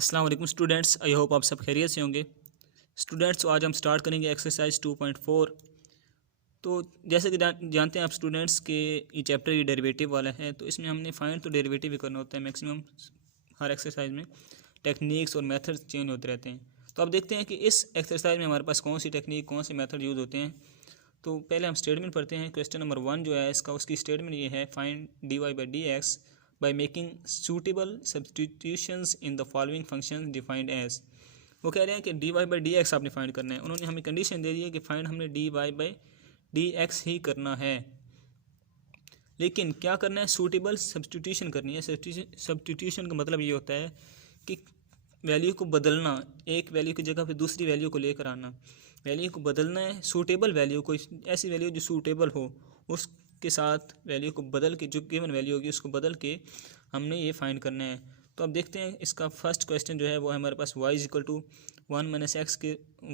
अस्सलाम वालेकुम students, I hope आप सब खैरियत से होंगे। स्टूडेंट्स, आज हम स्टार्ट करेंगे एक्सरसाइज 2.4। तो जैसे कि जानते हैं आप स्टूडेंट्स के ये चैप्टर ये डेरिवेटिव वाला है, तो इसमें हमने फाइंड तो डेरिवेटिव ही करना होता है। मैक्सिमम हर एक्सरसाइज में टेक्निक्स और मेथड्स चेंज होते रहते हैं। तो अब देखते हैं कि इस एक्सरसाइज में हमारे पास कौन सी टेक्निक कौन से मेथड यूज़ होते हैं। तो पहले हम स्टेटमेंट पढ़ते हैं। क्वेश्चन नंबर 1 जो है इसका, उसकी स्टेटमेंट ये है, find d y by d x by making suitable substitutions in the following function defined as. वो कह रहे हैं कि d y by d x आपने फाइंड करना है। उन्होंने हमें कंडीशन दे दी है कि फाइंड हमने d y by d x ही करना है, लेकिन क्या करना है, सूटेबल सब्सटीट्यूशन करनी है। सब्सटीट्यूशन का मतलब ये होता है कि वैल्यू को बदलना, एक वैल्यू की जगह पे दूसरी वैल्यू को लेकर आना। वैल्यू को बदलना है, सूटेबल वैल्यू, कोई ऐसी वैल्यू जो सूटेबल हो उसके साथ वैल्यू को बदल के, जो गिवन वैल्यू होगी उसको बदल के हमने ये फाइंड करना है। तो अब देखते हैं इसका फर्स्ट क्वेश्चन जो है वो है हमारे पास y is equal to 1 - x के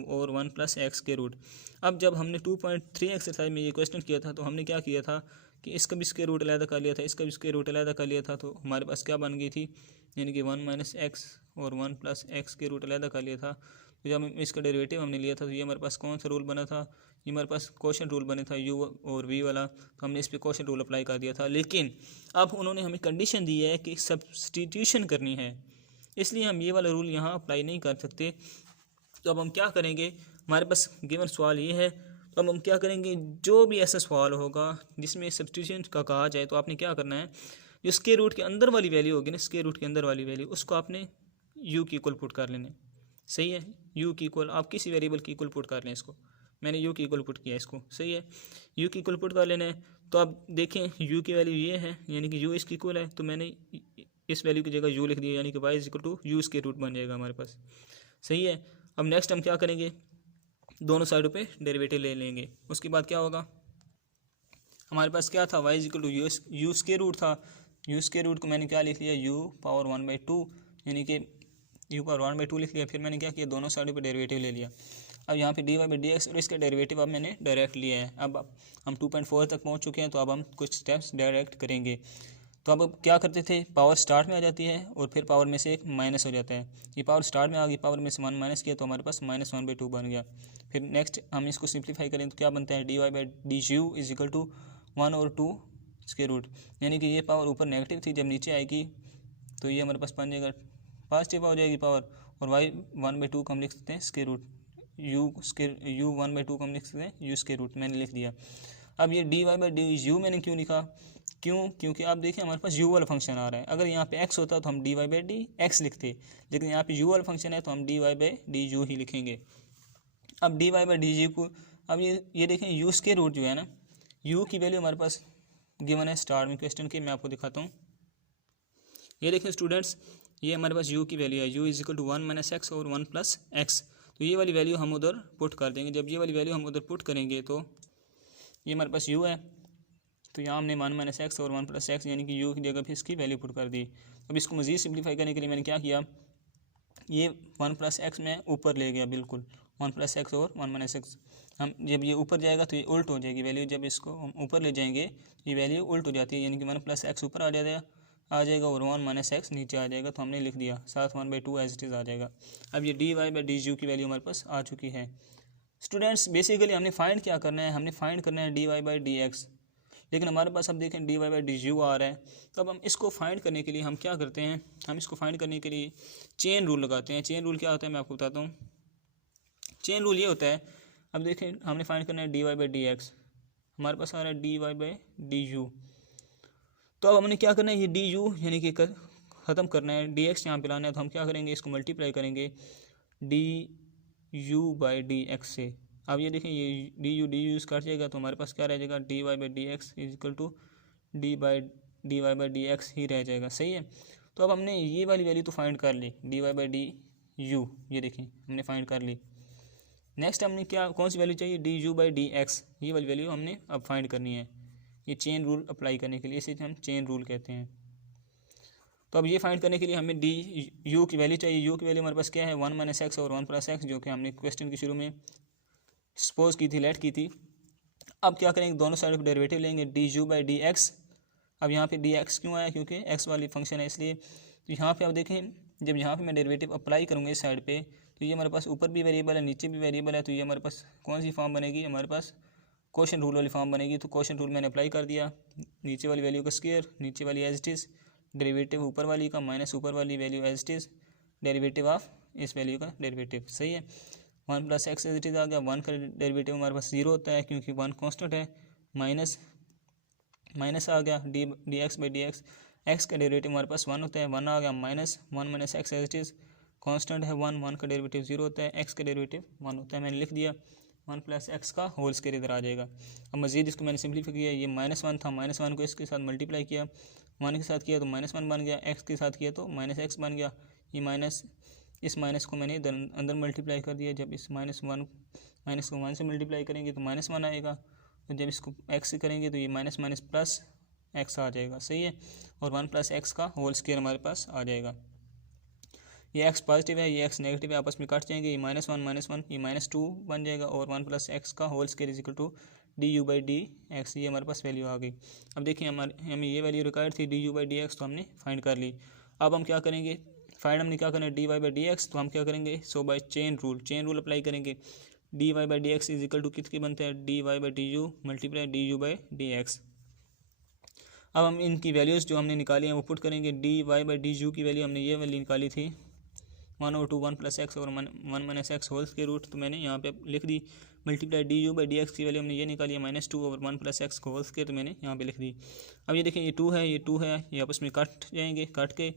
और 1 + x के रूट। अब जब हमने 2.3 एक्सरसाइज में ये क्वेश्चन किया था तो हमने क्या किया था कि इसका भी स्क्वायर रूट अलग कर लिया था, इसका भी स्क्वायर रूट अलग कर लिया था। तो हमारे पास क्या बन गई थी, यानी कि 1 - x और 1 + x के रूट अलग कर लिया था। तो जब इसका डेरिवेटिव हमने लिया था तो ये हमारे पास कौन सा रूल बना था, ये हमारे पास क्वोशंट रूल बना था u और v वाला। तो हमने इस पर क्वोशंट रूल अप्लाई कर दिया था। लेकिन अब उन्होंने हमें कंडीशन दी है कि सब्सटीट्यूशन करनी है, इसलिए हम ये वाला रूल यहाँ अप्लाई नहीं कर सकते। तो अब हम क्या करेंगे, हमारे पास गिवन सवाल ये है, तो अब हम क्या करेंगे, जो भी ऐसा सवाल होगा जिसमें सब्सटीट्यूशन का कहा जाए तो आपने क्या करना है, जो स्क्वायर रूट के अंदर वाली वैल्यू होगी ना, स्क्वायर रूट के अंदर वाली वैल्यू, उसको आपने यू की इक्वल पुट कर लेने। सही है, यू की इक्वल आप किसी वेरिएबल की इक्वल पुट कर लें इसको। मैंने यू की इक्वल पुट किया इसको, सही है, यू की इक्वल पुट कर लेना है। तो आप देखें यू की वैल्यू ये है, यानी कि यू इसकी इक्वल है, तो मैंने इस वैल्यू की जगह यू लिख दिया, यानी कि y is equal to u square root बन जाएगा हमारे पास। सही है। अब नेक्स्ट हम क्या करेंगे, दोनों साइडों पे डेरिवेटिव ले लेंगे। उसके बाद क्या होगा, हमारे पास क्या था, y is equal to u square root था। यू स्क्वायर रूट को मैंने क्या लिख लिया, यू पावर 1/2, यानी कि यू पावर 1/2 लिख लिया। फिर मैंने क्या किया, दोनों साइडों पे डेरिवेटिव ले लिया। अब यहाँ पे d y by d x और इसका डेरिवेटिव अब मैंने डायरेक्ट लिया है। अब हम 2.4 तक पहुँच चुके हैं, तो अब हम कुछ स्टेप्स डायरेक्ट करेंगे। तो अब क्या करते थे, पावर स्टार्ट में आ जाती है और फिर पावर में से एक माइनस हो जाता है। ये पावर स्टार्ट में आ गई, पावर में से 1 माइनस किया तो हमारे पास -1/2 बन गया। फिर नेक्स्ट हम इसको सिंप्लीफाई करें तो क्या बनता है, d y by d u is equal to 1 और 2 स्क्वायर रूट, यानी कि ये पावर ऊपर नेगेटिव थी, जब नीचे आएगी तो ये हमारे पास बन जाएगा पॉजिटिव हो जाएगी पावर। और वाई 1/2 को हम लिख सकते हैं स्क्वायर रूट, यू 1/2 को हम लिख सकते हैं यू स्क्वायर रूट, मैंने लिख दिया। अब ये d y by d u मैंने क्यों लिखा, क्योंकि आप देखिए हमारे पास यू वाला फंक्शन आ रहा है। अगर यहाँ पे एक्स होता तो हम d y by d x लिखते, लेकिन यहाँ पे यू वाला फंक्शन है तो हम d y by d u ही लिखेंगे। अब d y by d u को, अब ये देखें यू स्क्वायर रूट जो है ना, यू की वैल्यू हमारे पास गिवन है स्टार में क्वेश्चन के, मैं आपको दिखाता हूँ। ये देखें स्टूडेंट्स, ये हमारे पास यू की वैल्यू है, u is equal to 1 - x और 1 + x। तो ये वाली वैल्यू हम उधर पुट कर देंगे। जब ये वाली वैल्यू हम उधर पुट करेंगे तो ये हमारे पास u है, तो यहाँ हमने 1 - x और 1 + x, यानी कि u की जगह पे इसकी वैल्यू पुट कर दी। अब इसको मज़ीद सिंप्लीफाई करने के लिए मैंने क्या किया, ये 1 + x में ऊपर ले गया, बिल्कुल 1 + x और 1 - x। हम जब ये ऊपर जाएगा तो ये उल्ट हो जाएगी वैल्यू, जब इसको हम ऊपर ले जाएंगे ये वैल्यू उल्ट हो जाती है, यानी कि 1 + x ऊपर आ जाएगा और 1 - x नीचे आ जाएगा। तो हमने लिख दिया, साथ 1/2 एज इट इज़ आ जाएगा। अब ये d y by d u की वैल्यू हमारे पास आ चुकी है। स्टूडेंट्स, बेसिकली हमने फाइंड क्या करना है, हमने फाइंड करना है d y by d x, लेकिन हमारे पास अब देखें d y by d u आ रहा है। तो अब हम इसको फाइंड करने के लिए हम क्या करते हैं, हम इसको फाइंड करने के लिए चेन रूल लगाते हैं। चेन रूल क्या होता है मैं आपको बताता हूँ। चेन रूल ये होता है, अब देखें हमने फाइंड करना है d y by d x, हमारे पास आ रहा है d y by d u. तो अब हमने क्या करना है, ये डी यू यानी कि ख़त्म करना है, डी एक्स यहाँ पे लाना है। तो हम क्या करेंगे, इसको मल्टीप्लाई करेंगे D u by d x से। अब ये देखें ये डी यू कट जाएगा, तो हमारे पास क्या रह जाएगा, d y by d x is equal to d y by d x ही रह जाएगा। सही है। तो अब हमने ये वाली वैल्यू तो फाइंड कर ली, d y by d u, ये देखें हमने फाइंड कर ली। नेक्स्ट हमने क्या, कौन सी वैल्यू चाहिए, D u by d x, ये वाली वैल्यू हमने अब फाइंड करनी है। ये चेन रूल अप्लाई करने के लिए, इसे हम चेन रूल कहते हैं। तो अब ये फाइंड करने के लिए हमें डी यू की वैल्यू चाहिए। यू की वैल्यू हमारे पास क्या है, 1 - x और 1 + x, जो कि हमने क्वेश्चन के शुरू में सपोज की थी, लेट की थी। अब क्या करेंगे, दोनों साइड पर डेरिवेटिव लेंगे, D u by d x. अब यहाँ पे डी एक्स क्यों आया, क्योंकि एक्स वाली फंक्शन है इसलिए। तो यहाँ पे आप देखें जब यहाँ पे मैं डेरिवेटिव अप्लाई करूँगा इस साइड पे, तो ये हमारे पास ऊपर भी वेरिएबल है, नीचे भी वेरिएबल है, तो ये हमारे पास कौन सी फॉर्म बनेगी, हमारे पास क्वोशिएंट रूल वाली फॉर्म बनेगी। तो क्वोशिएंट रूल मैंने अप्लाई कर दिया, नीचे वाली वैल्यू का स्क्वायर, नीचे वाली एज इट इज़, डेरिवेटिव ऊपर वाली का माइनस ऊपर वाली value as it is, derivative of इस वैल्यू का डेरिवेटिव। सही है, 1 plus x as it is आ गया। 1 का डेरिवेटिव हमारे पास 0 होता है क्योंकि 1 कॉन्स्टेंट है, माइनस आ गया d x by d x, x का डेरिवेटिव हमारे पास 1 होता है, 1 आ गया minus 1 minus x as it is, constant है 1 का डेरिवेटिव 0 होता है, एक्स का डेरिवेटिव 1 होता है। मैंने लिख दिया 1 प्लस एक्स का होल स्क्वायर इधर आ जाएगा। अब मज़ीद इसको मैंने सिंपलीफाई किया, ये -1 था, -1 को इसके साथ मल्टीप्लाई किया, 1 के साथ किया तो -1 बन गया, एक्स के साथ किया तो माइनस एक्स बन गया। ये माइनस, इस माइनस को मैंने इधर अंदर मल्टीप्लाई कर दिया। जब इस माइनस को 1 से मल्टीप्लाई करेंगे तो -1 आएगा, तो जब इसको एक्स से करेंगे तो ये माइनस माइनस प्लस एक्स आ जाएगा। सही है, और 1 प्लस एक्स का होल स्क्वायर हमारे पास आ जाएगा। ये एक्स पॉजिटिव है, ये एक्स नेगेटिव है, आपस में कट जाएंगे, ये -1 ये -2 बन जाएगा, और 1 प्लस एक्स का whole square is equal to d u by d x. ये हमारे पास वैल्यू आ गई। अब देखिए हमें ये वैल्यू रिक्वायर्ड थी D u by d x, तो हमने फाइंड कर ली। अब हम क्या करेंगे, फाइंड हमने क्या करना है d y by d x, तो हम क्या करेंगे, so by chain rule apply करेंगे। D y by d x is equal to किसके बनते हैं, d y by d u multiply d u by d x. अब हम इनकी वैल्यूज़ जो हमने निकाली हैं वो पुट करेंगे। D y by d u की वैल्यू हमने ये वैल्यू निकाली थी 1/2 1 प्लस एक्स और 1 minus x whole square root, तो मैंने यहाँ पे लिख दी। Multiply d u by d x की वैल्यू हमने ये निकाली है -2 और 1 प्लस एक्स होल स्क्वायर, तो मैंने यहाँ पे लिख दी। अब ये देखें, ये 2 है, ये आपस में कट जाएंगे, कट के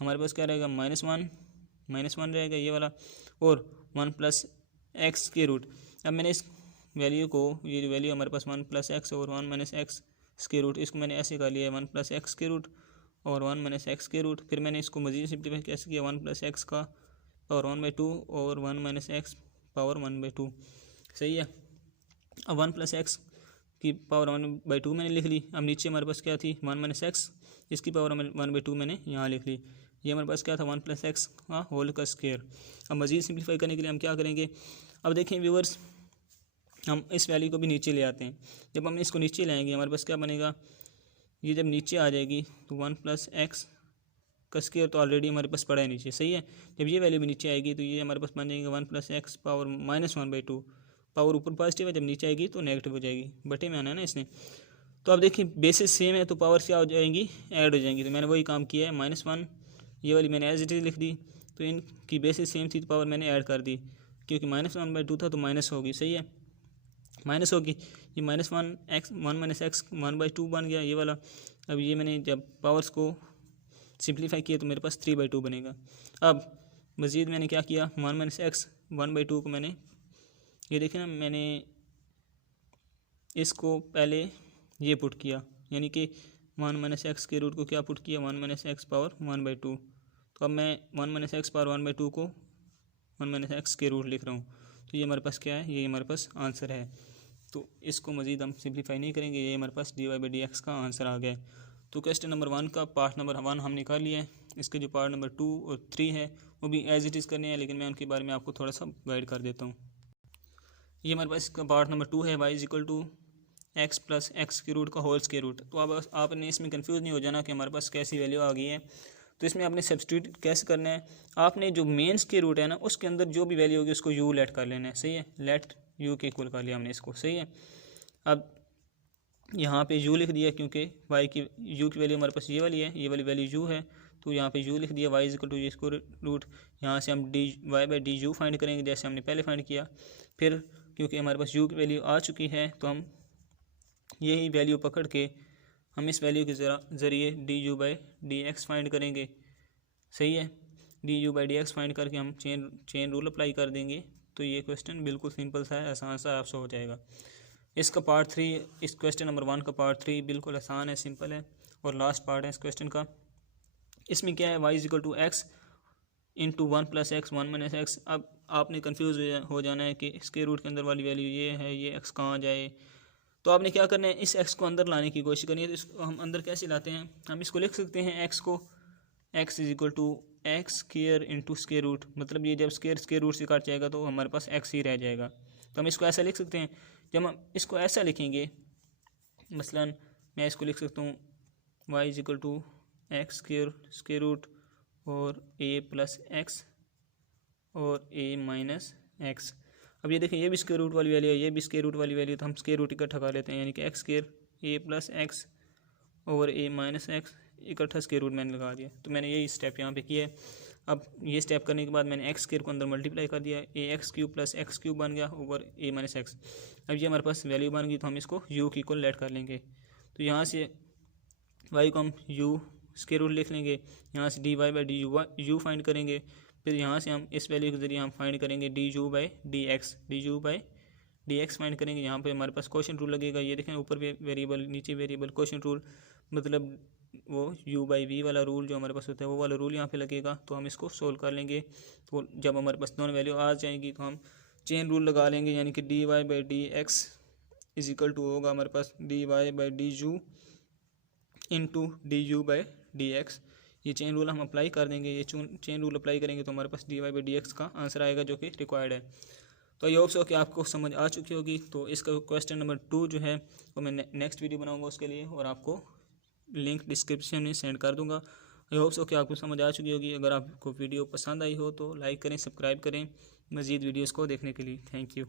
हमारे पास क्या रहेगा, -1 रहेगा ये वाला, और 1 प्लस एक्स के रूट। अब मैंने इस वैल्यू को, ये वैल्यू हमारे पास 1 प्लस एक्स और 1 माइनस एक्स के रूट, इसको मैंने ऐसे कर लिया है 1 प्लस एक्स के रूट और 1 माइनस एक्स के रूट। फिर मैंने इसको मज़ीद सिंप्लीफाई कैसे किया, 1 प्लस एक्स का पावर 1/2 और 1 माइनस एक्स पावर 1/2। सही है, अब 1 प्लस एक्स की पावर 1/2 मैंने लिख ली। अब नीचे हमारे पास क्या थी, 1 माइनस एक्स, इसकी पावर 1/2 मैंने यहाँ लिख ली। ये हमारे पास क्या था, 1 प्लस एक्स का होल का स्क्वायर। अब मज़ीद सिंप्लीफाई करने के लिए हम क्या करेंगे, अब देखें व्यूअर्स, हम इस वैल्यू को भी नीचे ले आते हैं। जब हम इसको नीचे लाएंगे हमारे पास क्या बनेगा, ये जब नीचे आ जाएगी तो 1 प्लस एक्स का स्क्वायर तो ऑलरेडी हमारे पास पड़ा है नीचे। सही है, जब ये वैल्यू भी नीचे आएगी तो ये हमारे पास बन जाएगा 1 प्लस एक्स पावर -1/2। पावर ऊपर पॉजिटिव है, जब नीचे आएगी तो नेगेटिव हो जाएगी, बटे में आना है ना इसने। तो अब देखिए बेसिस सेम है तो पावर क्या हो जाएंगी, ऐड हो जाएंगी। तो मैंने वही काम किया है, -1 ये वाली मैंने एज इट इज़ लिख दी, तो इनकी बेसिस सेम थी तो पावर मैंने ऐड कर दी, क्योंकि -1/2 था तो माइनस होगी। सही है, माइनस होगी, ये -1 एक्स 1 माइनस एक्स 1/2 बन गया ये वाला। अब ये मैंने जब पावर्स को सिंप्लीफाई किया तो मेरे पास 3/2 बनेगा। अब मज़ीद मैंने क्या किया, 1 माइनस एक्स 1/2 को मैंने, ये देखें ना, मैंने इसको पहले ये पुट किया, यानी कि 1 माइनस एक्स के रूट को क्या पुट किया, 1 माइनस एक्स पावर 1/2। तो अब मैं 1 माइनस एक्स पावर 1/2 को 1 माइनस एक्स के रूट लिख रहा हूँ, तो ये हमारे पास क्या है, ये हमारे पास आंसर है। तो इसको मज़ीद हम सिंप्लीफाई नहीं करेंगे, ये हमारे पास d y by d x का आंसर आ गया। तो क्वेश्चन नंबर 1 का पार्ट नंबर 1 हम निकाल लिए हैं। इसके जो पार्ट नंबर 2 और 3 है वो भी एज इट इज़ करने हैं, लेकिन मैं उनके बारे में आपको थोड़ा सा गाइड कर देता हूँ। ये हमारे पास इसका पार्ट नंबर 2 है, y is equal to x plus x के रूट का होल स्क्वायर रूट। तो अब आपने इसमें कंफ्यूज नहीं हो जाना कि हमारे पास कैसी वैल्यू आ गई है। तो इसमें आपने सब्स्टिट्यूट कैसे करना है, आपने जो मेन स्क्वायर रूट है ना उसके अंदर जो भी वैल्यू होगी उसको यू लेट कर लेना है। सही है, लेट यू के इक्वल कर लिया हमने इसको। सही है, अब यहाँ पे u लिख दिया क्योंकि y की u की वैल्यू हमारे पास ये वाली है, ये वाली वैल्यू u है, तो यहाँ पे u लिख दिया। y इज इक्वल टू ये इसको रूट, यहाँ से हम d y by d u find करेंगे जैसे हमने पहले फाइंड किया। फिर क्योंकि हमारे पास u की वैल्यू आ चुकी है तो हम यही वैल्यू पकड़ के हम इस वैल्यू के ज़रिए D u by d x find करेंगे। सही है, D u by d x find करके हम चेन रूल अप्लाई कर देंगे। तो ये क्वेश्चन बिल्कुल सिंपल सा है, आसान सा आपसे हो जाएगा। इसका पार्ट 3, इस क्वेश्चन नंबर 1 का पार्ट 3 बिल्कुल आसान है, सिंपल है, और लास्ट पार्ट है इस क्वेश्चन का। इसमें क्या है, y is equal to x into 1 plus x 1 minus x. अब आपने कंफ्यूज हो जाना है कि इसके रूट के अंदर वाली वैल्यू ये है, ये x कहाँ जाए। तो आपने क्या करना है, इस x को अंदर लाने की कोशिश करनी है। तो इसको हम अंदर कैसे लाते हैं, हम इसको लिख सकते हैं x को, x is equal to x square into square root, मतलब ये जब स्क्वायर रूट से काट जाएगा तो हमारे पास x ही रह जाएगा। तो हम इसको ऐसा लिख सकते हैं। जब हम इसको ऐसा लिखेंगे, मसलन मैं इसको लिख सकता हूँ y is equal to x square root और ए प्लस एक्स और ए माइनस एक्स। अब ये देखें, ये भी स्क्वायर रूट वाली वैल्यू है, ये भी स्क्वायर रूट वाली वैल्यू, तो हम स्क्वायर रूट इकट्ठा कर लेते हैं, यानी कि एक्स स्क्वायर ए प्लस एक्स और ए माइनस एक्स इकट्ठा स्क्वायर रूट मैंने लगा दिया। तो मैंने यही स्टेप यहाँ पे किया है। अब ये स्टेप करने के बाद मैंने एक्स स्क्वायर को अंदर मल्टीप्लाई कर दिया, a x cube plus x cube बन गया ओवर ए माइनस एक्स। अब ये हमारे पास वैल्यू बन गई, तो हम इसको यू की इक्वल लेट कर लेंगे। तो यहाँ से वाई को हम यू स्क्वायर रूट लिख लेंगे, यहाँ से d y by d u find करेंगे, फिर यहाँ से हम इस वैल्यू के ज़रिए हम फाइंड करेंगे D u by d u by d x find करेंगे। यहाँ पे हमारे पास क्वेश्चन रूल लगेगा, ये देखें ऊपर वेरिएबल नीचे वेरिएबल, क्वेश्चन रूल मतलब वो यू बाई वी वाला रूल जो हमारे पास होता है वो वाला रूल यहाँ पे लगेगा। तो हम इसको सोल्व कर लेंगे। तो जब हमारे पास दोनों वैल्यू आ जाएंगी तो हम चेन रूल लगा लेंगे, यानी कि d y by d x is equal to होगा हमारे पास d y by d u into d u by d x. ये चेन रूल हम अप्लाई कर देंगे, ये चेन रूल अप्लाई करेंगे तो हमारे पास d y by d x का आंसर आएगा जो कि रिक्वायर्ड है। तो आई होप सो कि आपको समझ आ चुकी होगी। तो इसका क्वेश्चन नंबर 2 जो है वो मैं नेक्स्ट वीडियो बनाऊंगा उसके लिए, और आपको लिंक डिस्क्रिप्शन में सेंड कर दूंगा। आई होप सो कि आपको समझ आ चुकी होगी। अगर आपको वीडियो पसंद आई हो तो लाइक करें, सब्सक्राइब करें मज़ीद वीडियोज़ को देखने के लिए। Thank you.